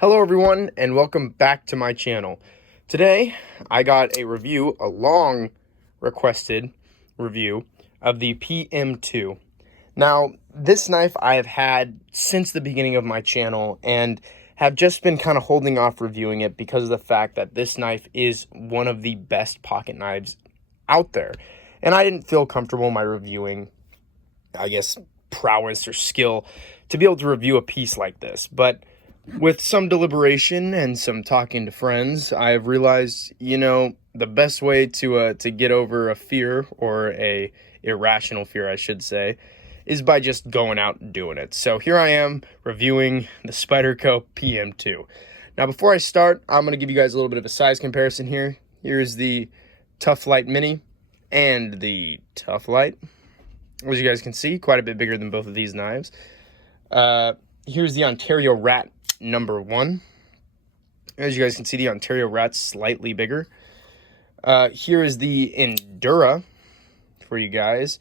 Hello everyone and welcome back to my channel. Today I got a review, a long requested review of the PM2. Now this knife I have had since the beginning of my channel and have just been kind of holding off reviewing it because of the fact that this knife is one of the best pocket knives out there. And I didn't feel comfortable in my reviewing, I guess, prowess or skill to be able to review a piece like this. But with some deliberation and some talking to friends, I've realized, the best way to get over a fear, or a irrational fear, I should say, is by just going out and doing it. So here I am reviewing the Spyderco PM2. Now, before I start, I'm going to give you guys a little bit of a size comparison here. Here's the Tough Light Mini and the Tough Light. As you guys can see, quite a bit bigger than both of these knives. Here's the Ontario Rat number 1. As you guys can see, the Ontario Rat's slightly bigger. Here is the Endura for you guys.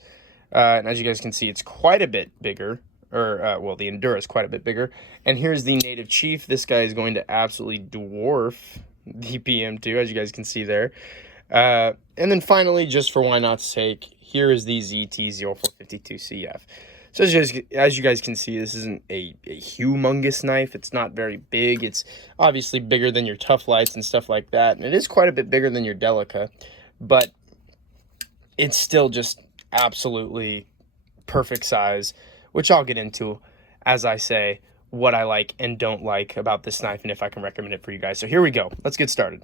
And as you guys can see, it's quite a bit bigger. Well, the Endura is quite a bit bigger. And here's the Native Chief. This guy is going to absolutely dwarf the PM2, as you guys can see there. And then finally, just for why not's sake, here is the ZT-0452CF. So as you guys can see, this isn't a humongous knife. It's not very big. It's obviously bigger than your Tough Lights and stuff like that. And it is quite a bit bigger than your Delica. But it's still just absolutely perfect size, which I'll get into as I say what I like and don't like about this knife and if I can recommend it for you guys. So here we go. Let's get started.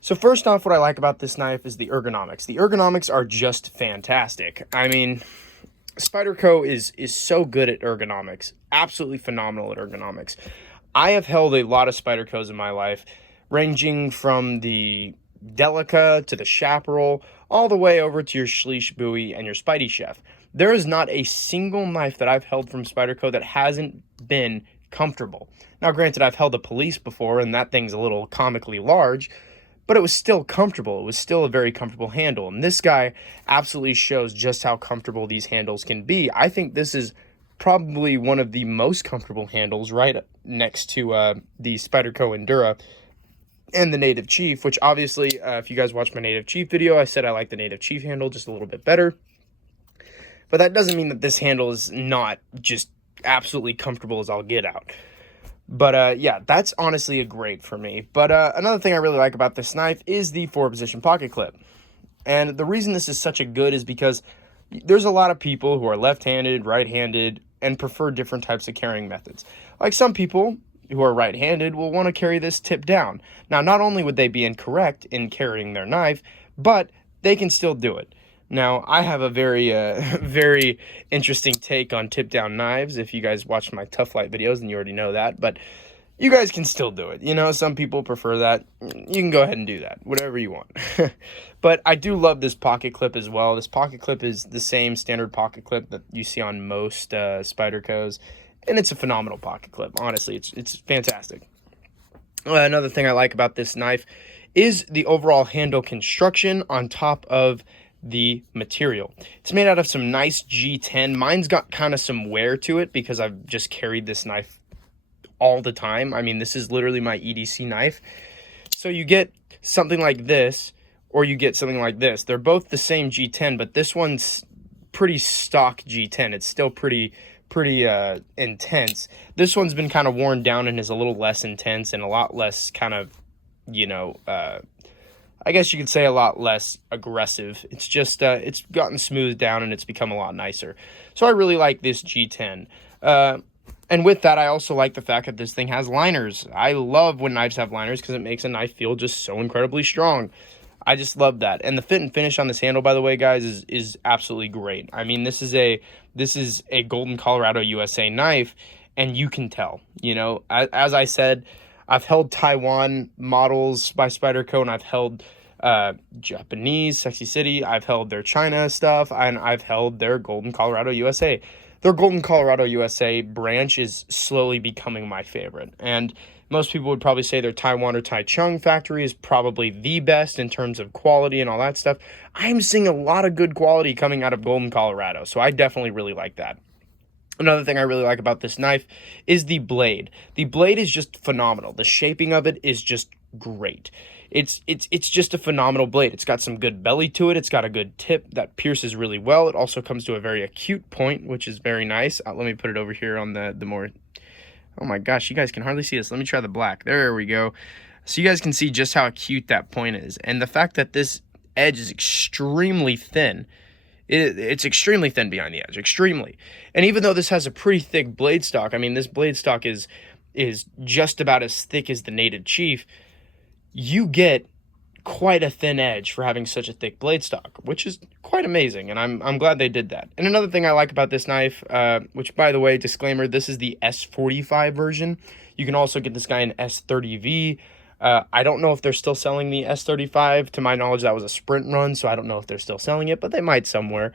So first off, what I like about this knife is the ergonomics. The ergonomics are just fantastic. I mean, Spyderco is so good at ergonomics, absolutely phenomenal at ergonomics. I have held a lot of Spydercos in my life, ranging from the Delica to the Chaparral, all the way over to your Schleich Bowie and your Spidey Chef. There is not a single knife that I've held from Spyderco that hasn't been comfortable. Now, granted, I've held a Police before, and that thing's a little comically large, but it was still comfortable. It was still a very comfortable handle. And this guy absolutely shows just how comfortable these handles can be. I think this is probably one of the most comfortable handles right next to the Spyderco Endura and the Native Chief, which obviously, if you guys watched my Native Chief video, I said I like the Native Chief handle just a little bit better. But that doesn't mean that this handle is not just absolutely comfortable as I'll get out. But, yeah, that's honestly a great for me. But another thing I really like about this knife is the 4-position pocket clip. And the reason this is such a good is because there's a lot of people who are left-handed, right-handed, and prefer different types of carrying methods. Like some people who are right-handed will want to carry this tip down. Now, not only would they be incorrect in carrying their knife, but they can still do it. Now, I have a very, very interesting take on tip-down knives. If you guys watch my Tough Light videos, then you already know that. But you guys can still do it. Some people prefer that. You can go ahead and do that, whatever you want. But I do love this pocket clip as well. This pocket clip is the same standard pocket clip that you see on most Spydercos. And it's a phenomenal pocket clip. Honestly, it's fantastic. Another thing I like about this knife is the overall handle construction on top of the material. It's made out of some nice G10. Mine's got kind of some wear to it because I've just carried this knife all the time. I mean, this is literally my EDC knife. So you get something like this, or you get something like this. They're both the same G10, but this one's pretty stock G10. It's still pretty intense. This one's been kind of worn down and is a little less intense and a lot less kind of, I guess you could say a lot less aggressive. It's just, it's gotten smoothed down and it's become a lot nicer. So I really like this G10. And with that, I also like the fact that this thing has liners. I love when knives have liners because it makes a knife feel just so incredibly strong. I just love that. And the fit and finish on this handle, by the way, guys, is absolutely great. I mean, this is a Golden, Colorado, USA knife, and you can tell. As I said, I've held Taiwan models by Spyderco, and I've held Japanese Sexy City. I've held their China stuff, and I've held their Golden, Colorado, USA. Their Golden, Colorado, USA branch is slowly becoming my favorite. And most people would probably say their Taiwan or Taichung factory is probably the best in terms of quality and all that stuff. I'm seeing a lot of good quality coming out of Golden, Colorado, so I definitely really like that. Another thing I really like about this knife is the blade. The blade is just phenomenal. The shaping of it is just great. It's just a phenomenal blade. It's got some good belly to it. It's got a good tip that pierces really well. It also comes to a very acute point, which is very nice. Let me put it over here on the more... Oh my gosh, you guys can hardly see this. Let me try the black. There we go. So you guys can see just how acute that point is. And the fact that this edge is extremely thin, it's extremely thin behind the edge, extremely. And even though this has a pretty thick blade stock, I mean, this blade stock is just about as thick as the Native Chief, you get quite a thin edge for having such a thick blade stock, which is quite amazing, and I'm glad they did that. And another thing I like about this knife, which, by the way, disclaimer, this is the S45 version. You can also get this guy in S30V. I don't know if they're still selling the S35. To my knowledge, that was a sprint run, so I don't know if they're still selling it, but they might somewhere.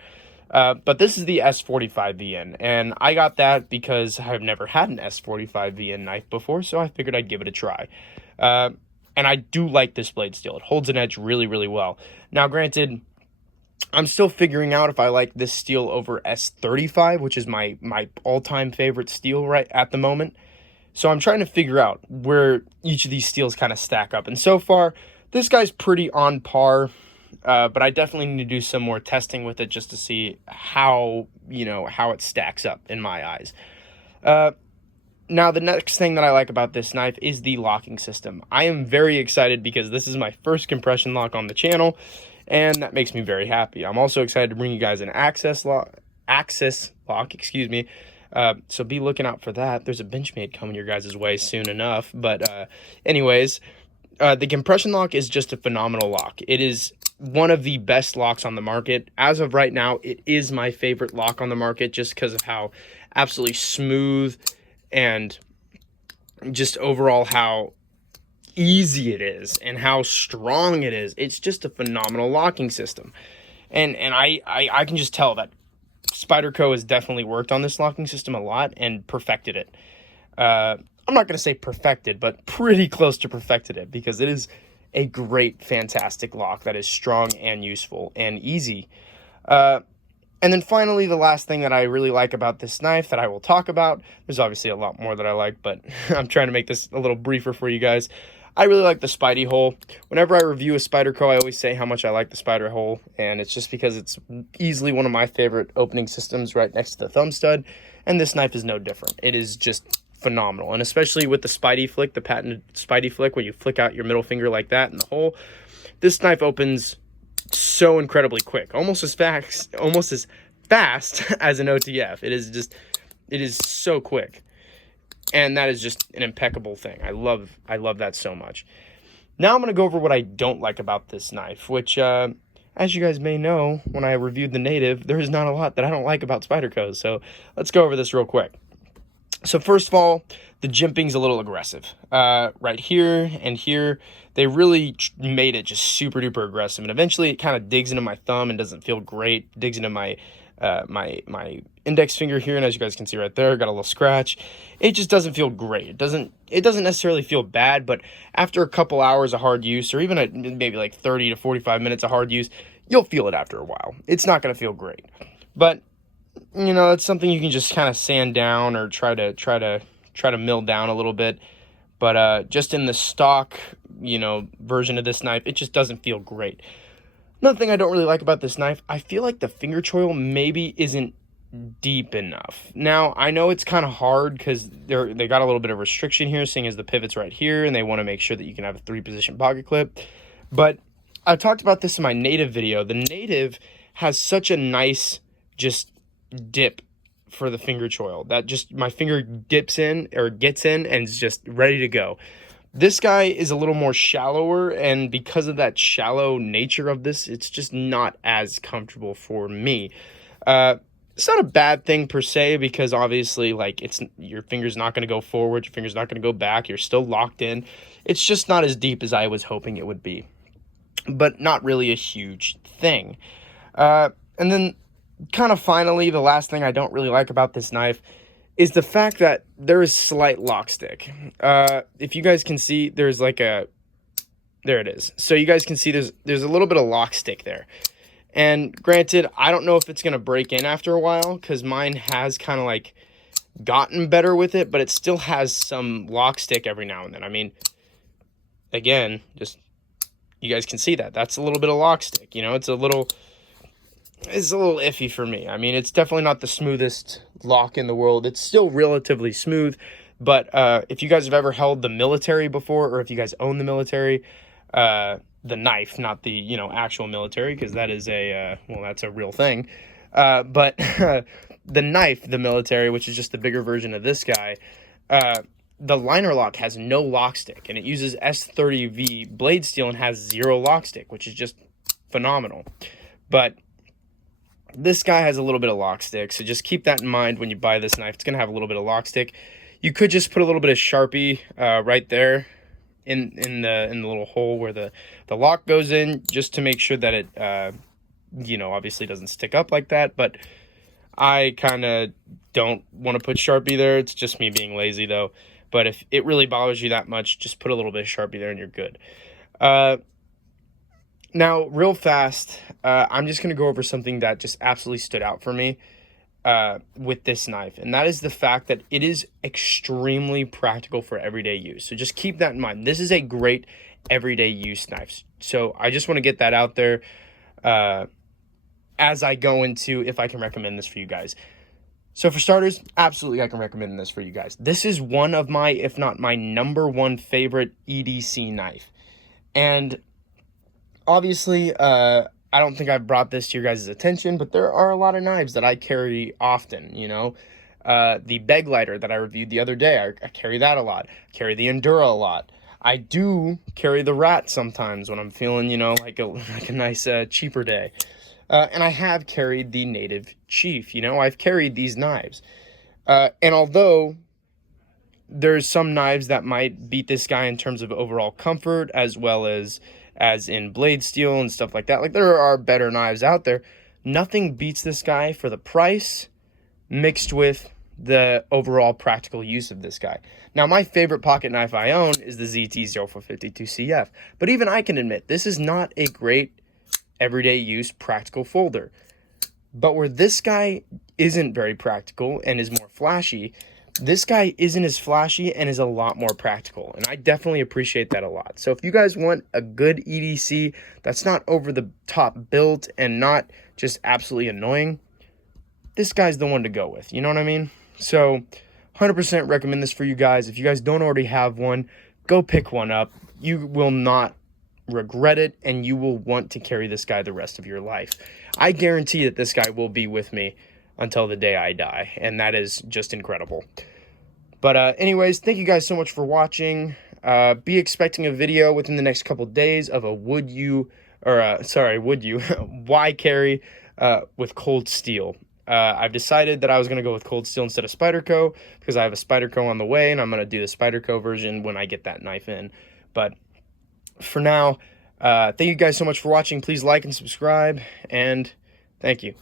But this is the S45VN, and I got that because I've never had an S45VN knife before, so I figured I'd give it a try. And I do like this blade steel. It holds an edge really, really well. Now, granted, I'm still figuring out if I like this steel over S35, which is my all-time favorite steel right at the moment. So I'm trying to figure out where each of these steels kind of stack up. And so far, this guy's pretty on par, but I definitely need to do some more testing with it just to see how it stacks up in my eyes. Now, the next thing that I like about this knife is the locking system. I am very excited because this is my first compression lock on the channel, and that makes me very happy. I'm also excited to bring you guys an access lock, excuse me. So be looking out for that. There's a Benchmade coming your guys' way soon enough. But anyways, the compression lock is just a phenomenal lock. It is one of the best locks on the market. As of right now, it is my favorite lock on the market just because of how absolutely smooth and just overall how easy it is and how strong it is. It's just a phenomenal locking system. And I can just tell that Spyderco has definitely worked on this locking system a lot and perfected it. I'm not going to say perfected, but pretty close to perfected it, because it is a great, fantastic lock that is strong and useful and easy. And then finally, the last thing that I really like about this knife that I will talk about, there's obviously a lot more that I like, but I'm trying to make this a little briefer for you guys. I really like the Spidey Hole. Whenever I review a Spyderco, I always say how much I like the Spidey Hole, and it's just because it's easily one of my favorite opening systems right next to the thumb stud, and this knife is no different. It is just phenomenal, and especially with the Spidey flick, the patented Spidey flick, where you flick out your middle finger like that in the hole, this knife opens so incredibly quick, almost as fast as an OTF. It is so quick, and that is just an impeccable thing. I love that so much. Now I'm going to go over what I don't like about this knife, which as you guys may know, when I reviewed the Native, there is not a lot that I don't like about Spyderco, so let's go over this real quick. So first of all, the jimping's a little aggressive. Right here and here, they really made it just super duper aggressive, and eventually it kind of digs into my thumb and doesn't feel great. Digs into my my index finger here, and as you guys can see right there, got a little scratch. It just doesn't feel great. It doesn't necessarily feel bad, but after a couple hours of hard use, or even maybe like 30 to 45 minutes of hard use, you'll feel it after a while. It's not going to feel great, but you know, it's something you can just kind of sand down or try to mill down a little bit. But just in the stock, version of this knife, it just doesn't feel great. Another thing I don't really like about this knife, I feel like the finger choil maybe isn't deep enough. Now, I know it's kind of hard because they got a little bit of restriction here, seeing as the pivot's right here, and they want to make sure that you can have a 3-position pocket clip. But I talked about this in my Native video. The Native has such a nice just dip for the finger choil that just my finger dips in or gets in and is just ready to go. This guy is a little more shallower, and because of that shallow nature of this, it's just not as comfortable for me. It's not a bad thing per se, because obviously, like, your finger's not going to go forward, your finger's not going to go back, you're still locked in. It's just not as deep as I was hoping it would be, but not really a huge thing. And then kind of finally, the last thing I don't really like about this knife is the fact that there is slight lock stick. If you guys can see, there's like there it is. So you guys can see there's a little bit of lock stick there. And granted, I don't know if it's going to break in after a while, because mine has kind of like, gotten better with it, but it still has some lock stick every now and then. I mean, again, just you guys can see that. That's a little bit of lock stick, you know, it's a little iffy for me. I mean, it's definitely not the smoothest lock in the world. It's still relatively smooth, but if you guys have ever held the military before, or if you guys own the military, the knife, not the, you know, actual military, because that is a, well, that's a real thing, but the knife, the military, which is just the bigger version of this guy, the liner lock has no lock stick, and it uses S30V blade steel and has 0 lock stick, which is just phenomenal. But this guy has a little bit of lock stick, so just keep that in mind when you buy this knife. It's going to have a little bit of lock stick. You could just put a little bit of Sharpie right there in the little hole where the lock goes in, just to make sure that it, you know, obviously doesn't stick up like that. But I kind of don't want to put Sharpie there. It's just me being lazy, though. But if it really bothers you that much, just put a little bit of Sharpie there and you're good. Now, real fast, I'm just going to go over something that just absolutely stood out for me with this knife. And that is the fact that it is extremely practical for everyday use. So just keep that in mind. This is a great everyday use knife. So I just want to get that out there as I go into if I can recommend this for you guys. So for starters, absolutely I can recommend this for you guys. This is one of my, if not my #1 favorite EDC knife. And obviously, I don't think I've brought this to your guys' attention, but there are a lot of knives that I carry often, you know. The beg lighter that I reviewed the other day, I carry that a lot. I carry the Endura a lot. I do carry the Rat sometimes when I'm feeling, you know, like a nice cheaper day. And I have carried the Native Chief, you know. I've carried these knives. And although there's some knives that might beat this guy in terms of overall comfort, as well as in blade steel and stuff like that. Like, there are better knives out there. Nothing beats this guy for the price mixed with the overall practical use of this guy. Now, my favorite pocket knife I own is the ZT-0452CF, but even I can admit this is not a great everyday use practical folder. But where this guy isn't very practical and is more flashy, this guy isn't as flashy and is a lot more practical, and I definitely appreciate that a lot. So if you guys want a good EDC that's not over the top built and not just absolutely annoying, this guy's the one to go with, you know what I mean? So 100% recommend this for you guys. If you guys don't already have one, go pick one up. You will not regret it, and you will want to carry this guy the rest of your life. I guarantee that this guy will be with me until the day I die, and that is just incredible. But anyways, thank you guys so much for watching. Be expecting a video within the next couple days of a why carry with cold steel. I've decided that I was going to go with cold steel instead of Spyderco, because I have a Spyderco on the way, and I'm going to do the Spyderco version when I get that knife in. But for now, thank you guys so much for watching. Please like and subscribe, and thank you.